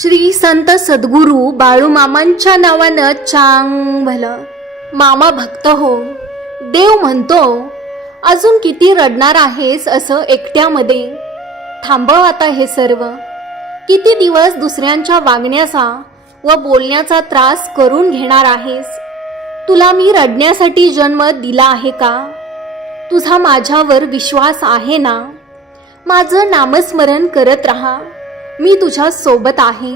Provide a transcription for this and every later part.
श्री संत सद्गुरू बाळूमामांच्या नावानं चांग भलं. मामा भक्त हो. देव म्हणतो अजून किती रडणार आहेस असं एकट्यामध्ये? थांबव आता हे सर्व. किती दिवस दुसऱ्यांच्या वागण्याचा व बोलण्याचा त्रास करून घेणार आहेस? तुला मी रडण्यासाठी जन्म दिला आहे का? तुझा माझ्यावर विश्वास आहे ना? माझं नामस्मरण करत राहा. मी तुझ्या सोबत आहे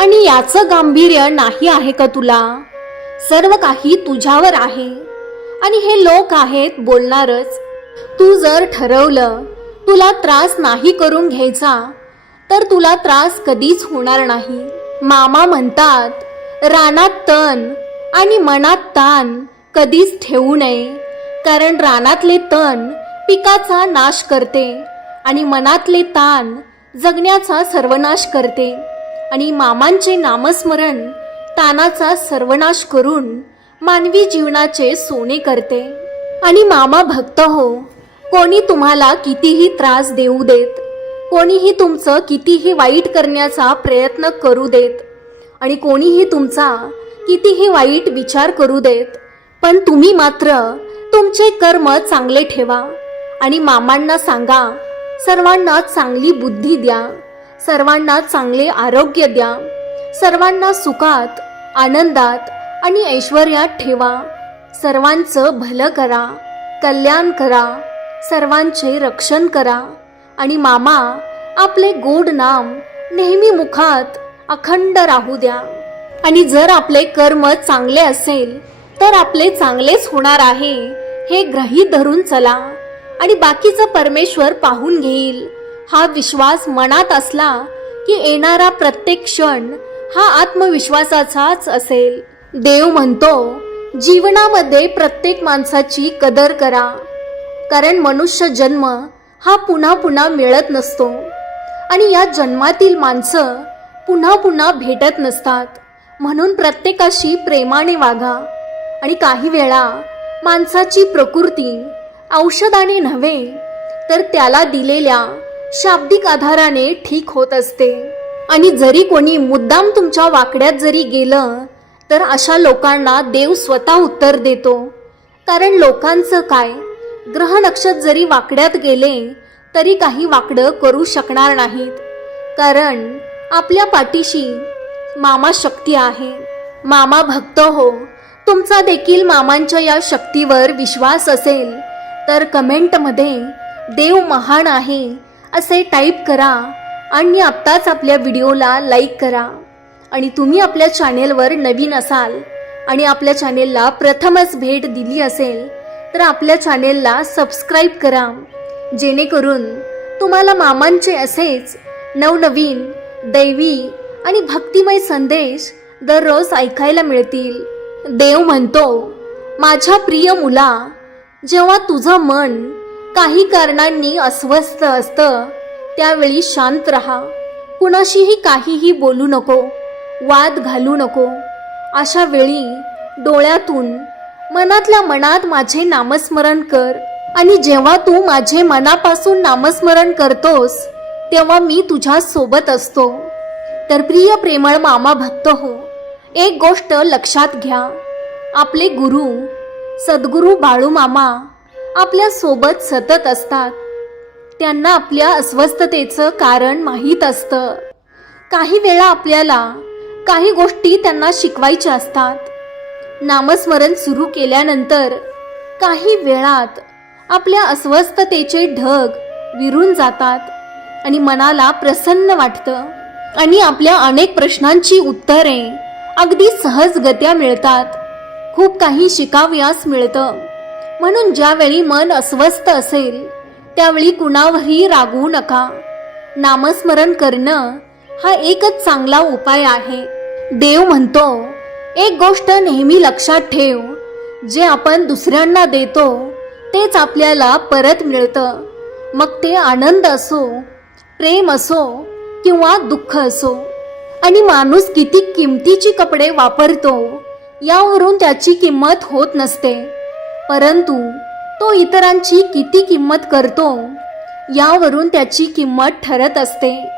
आणि याचं गांभीर्य नाही आहे का तुला? सर्व काही तुझ्यावर आहे आणि हे लोक आहेत बोलणारच. तू जर ठरवलं तुला त्रास नाही करून घ्यायचा तर तुला त्रास कधीच होणार नाही. मामा म्हणतात रानात तण आणि मनात ताण कधीच ठेवू नये कारण रानातले तण पिकाचा नाश करते आणि मनातले ताण जगण्याचा सर्वनाश करते आणि मामांचे नामस्मरण तानाचा सर्वनाश करून मानवी जीवनाचे सोने करते. आणि मामा भक्त हो कोणी तुम्हाला कितीही त्रास देऊ देत कोणीही तुमचं कितीही वाईट करण्याचा प्रयत्न करू देत आणि कोणीही तुमचा कितीही वाईट विचार करू देत पण तुम्ही मात्र तुमचे कर्म चांगले ठेवा आणि मामांना सांगा सर्वांना चांगली बुद्धी द्या. सर्वांना चांगले आरोग्य द्या. सर्वांना सुखात आनंदात आणि ऐश्वर्यात ठेवा. सर्वांचं भलं करा कल्याण करा सर्वांचे रक्षण करा. आणि मामा आपले गोड नाम नेहमी मुखात अखंड राहू द्या. आणि जर आपले कर्म चांगले असेल तर आपले चांगलेच होणार आहे हे ग्रहीत धरून चला. आणि बाकीचं परमेश्वर पाहून घेईल. हा विश्वास मनात असला की येणारा प्रत्येक क्षण हा आत्मविश्वासाचाच असेल. देव म्हणतो जीवनामध्ये प्रत्येक माणसाची कदर करा. कारण मनुष्य जन्म हा पुन्हा पुन्हा मिळत नसतो. आणि या जन्मातील माणसं पुन्हा पुन्हा भेटत नसतात. म्हणून प्रत्येकाशी प्रेमाने वागा. आणि काही वेळा माणसाची प्रकृती औषधाने नव्हे तर त्याला दिलेल्या शाब्दिक आधाराने ठीक होत असते. आणि जरी कोणी मुद्दाम तुमच्या वाकड्यात जरी गेलं तर अशा लोकांना देव स्वतः उत्तर देतो. कारण लोकांचं काय? ग्रह नक्षत्र जरी वाकड्यात गेले तरी काही वाकडं करू शकणार नाहीत. कारण आपल्या पाठीशी मामा शक्ती आहे. मामा भक्त हो तुमचा देखील मामांच्या या शक्तीवर विश्वास असेल. तर कमेंटमध्ये देव महान आहे असे टाईप करा आणि आत्ताच आपल्या व्हिडिओला लाईक करा. आणि तुम्ही आपल्या चॅनेलवर नवीन असाल आणि आपल्या चॅनेलला प्रथमच भेट दिली असेल तर आपल्या चॅनेलला सबस्क्राईब करा. जेणेकरून तुम्हाला मामांचे असेच नवनवीन दैवी आणि भक्तिमय संदेश दररोज ऐकायला मिळतील. देव म्हणतो माझ्या प्रिय मुला जेव्हा तुझं मन काही कारणांनी अस्वस्थ असतं त्यावेळी शांत राहा. कुणाशीही काहीही बोलू नको वाद घालू नको. अशा वेळी डोळ्यातून मनातल्या मनात माझे नामस्मरण कर आणि जेव्हा तू माझे मनापासून नामस्मरण करतोस तेव्हा मी तुझ्या सोबत असतो. तर प्रिय प्रेमळ मामा भक्त हो एक गोष्ट लक्षात घ्या. आपले गुरु सद्गुरू बाळू मामा आपल्यासोबत सतत असतात. त्यांना आपल्या अस्वस्थतेचं कारण माहीत असतं. काही वेळा आपल्याला काही गोष्टी त्यांना शिकवायच्या असतात. नामस्मरण सुरू केल्यानंतर काही वेळात आपल्या अस्वस्थतेचे ढग विरून जातात आणि मनाला प्रसन्न वाटतं आणि आपल्या अनेक प्रश्नांची उत्तरे अगदी सहजगत्या मिळतात. खूप काही शिकावयास मिळतं. म्हणून ज्यावेळी मन अस्वस्थ असेल त्यावेळी कुणावरही रागवू नका. नामस्मरण करणं हा एकच चांगला उपाय आहे. देव म्हणतो एक गोष्ट नेहमी लक्षात ठेव जे आपण दुसऱ्यांना देतो तेच आपल्याला परत मिळतं. मग ते आनंद असो प्रेम असो किंवा दुःख असो. आणि माणूस किती किमतीची कपडे वापरतो यावरून त्याची किंमत होत नसते. परंतु तो इतरांची किती किंमत करतो यावरून त्याची किंमत ठरत असते.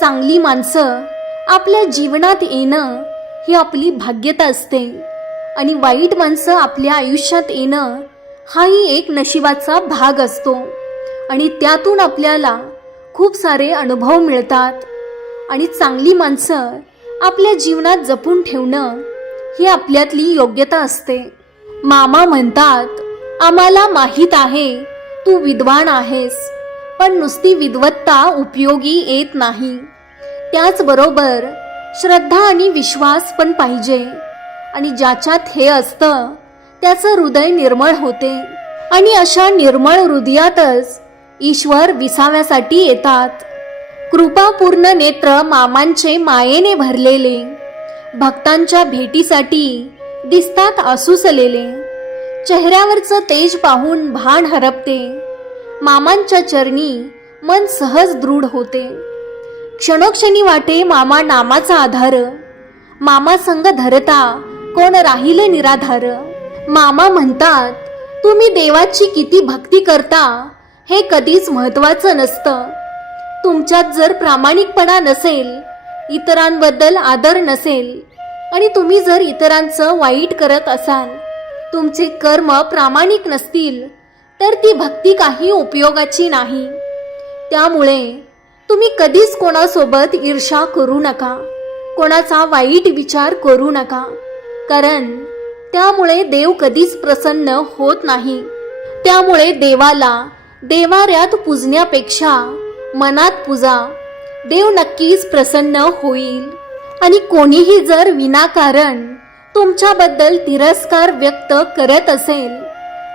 चांगली माणसं आपल्या जीवनात येणं ही आपली भाग्यता असते आणि वाईट माणसं आपल्या आयुष्यात येणं हाही एक नशिबाचा भाग असतो आणि त्यातून आपल्याला खूप सारे अनुभव मिळतात. आणि चांगली माणसं आपल्या जीवनात जपून ठेवणं ही आपल्यातली योग्यता असते. मामा म्हणतात आम्हाला माहीत आहे तू विद्वान आहेस पण नुसती विद्वत्ता उपयोगी येत नाही. त्याचबरोबर श्रद्धा आणि विश्वास पण पाहिजे. आणि ज्याच्यात हे असतं त्याचं हृदय निर्मळ होते. आणि अशा निर्मळ हृदयातच ईश्वर विसाव्यासाठी येतात. कृपापूर्ण नेत्र मामांचे मायेने भरलेले. भक्तांच्या भेटीसाठी दिसतात आसूसलेले. चेहऱ्यावरचं तेज पाहून भान हरपते. मामांच्या चरणी मन सहज दृढ होते. क्षणोक्षणी वाटे मामा नामाचा आधार. मामा संग धरता कोण राहिले निराधार. मामा म्हणतात तुम्ही देवाची किती भक्ती करता हे कधीच महत्वाचं नसतं. तुमच्यात जर प्रामाणिकपणा नसेल इतरांबद्दल आदर नसेल. आणि तुम्ही जर इतरांचं वाईट करत असाल तुमचे कर्म प्रामाणिक नसतील तर ती भक्ती काही उपयोगाची नाही. त्यामुळे तुम्ही कधीच कोणासोबत ईर्षा करू नका कोणाचा वाईट विचार करू नका कारण त्यामुळे देव कधीच प्रसन्न होत नाही. त्यामुळे देवाला देवाऱ्यात पूजण्यापेक्षा मनात पूजा देव नक्कीच प्रसन्न होईल. आणि कोणीही जर विनाकारण तुमच्याबद्दल तिरस्कार व्यक्त करत असेल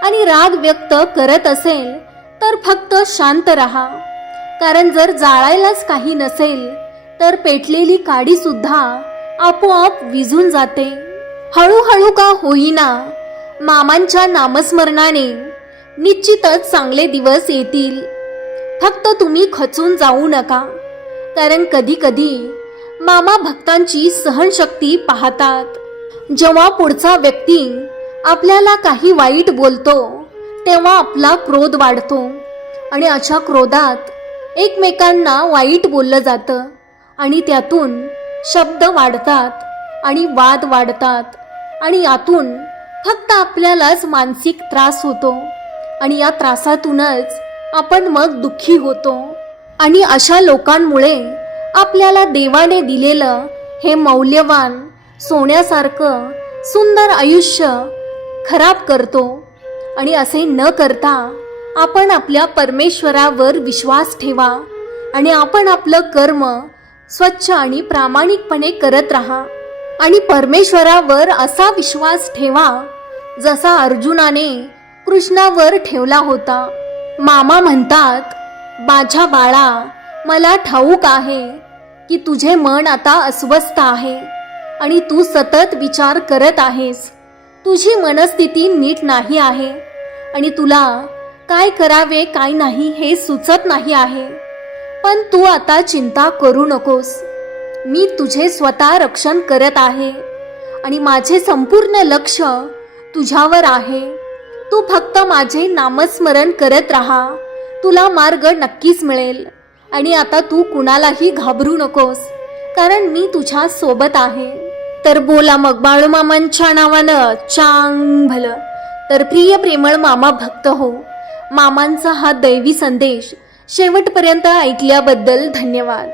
आणि राग व्यक्त करत असेल तर फक्त शांत राहा. कारण जर जाळायलाच काही नसेल तर पेटलेली काडी सुद्धा आपोआप विझून जाते. हळूहळू का होईना मामांच्या नामस्मरणाने निश्चितच चांगले दिवस येतील. फक्त तुम्ही खचून जाऊ नका. कारण कधी कधी मामा भक्तांची सहनशक्ती पाहतात. जेव्हा पुढचा व्यक्ती आपल्याला काही वाईट बोलतो तेव्हा आपला क्रोध वाढतो आणि अशा क्रोधात एकमेकांना वाईट बोललं जातं आणि त्यातून शब्द वाढतात आणि वाद वाढतात आणि यातून फक्त आपल्यालाच मानसिक त्रास होतो आणि या त्रासातूनच आपण मग दुःखी होतो. आणि अशा लोकांमुळे आपल्याला देवाने दिलेलं हे मौल्यवान सोन्यासारखं सुंदर आयुष्य खराब करतो. आणि असे न करता आपण आपल्या परमेश्वरावर विश्वास ठेवा आणि आपण आपलं कर्म स्वच्छ आणि प्रामाणिकपणे करत राहा. आणि परमेश्वरावर असा विश्वास ठेवा जसा अर्जुनाने कृष्णावर ठेवला होता. मामा म्हणतात माझ्या बाळा मला ठाऊक आहे की तुझे मन आता अस्वस्थ आहे आणि तू सतत विचार करत आहेस. तुझी मनस्थिती नीट नाही आहे आणि तुला काय करावे काय नाही हे सुचत नाही आहे. पण तू आता चिंता करू नकोस. मी तुझे स्वतः रक्षण करत आहे आणि माझे संपूर्ण लक्ष तुझ्यावर आहे. तू फक्त माझे नामस्मरण करत राहा. तुला मार्ग नक्कीच मिळेल. आणि आता तू कुणालाही घाबरू नकोस कारण मी तुझ्या सोबत आहे. तर बोला मग बाळूमामांच्या नावानं चांग भलं तर प्रिय प्रेमळ मामा भक्त हो मामांचा हा दैवी संदेश शेवटपर्यंत ऐकल्याबद्दल धन्यवाद.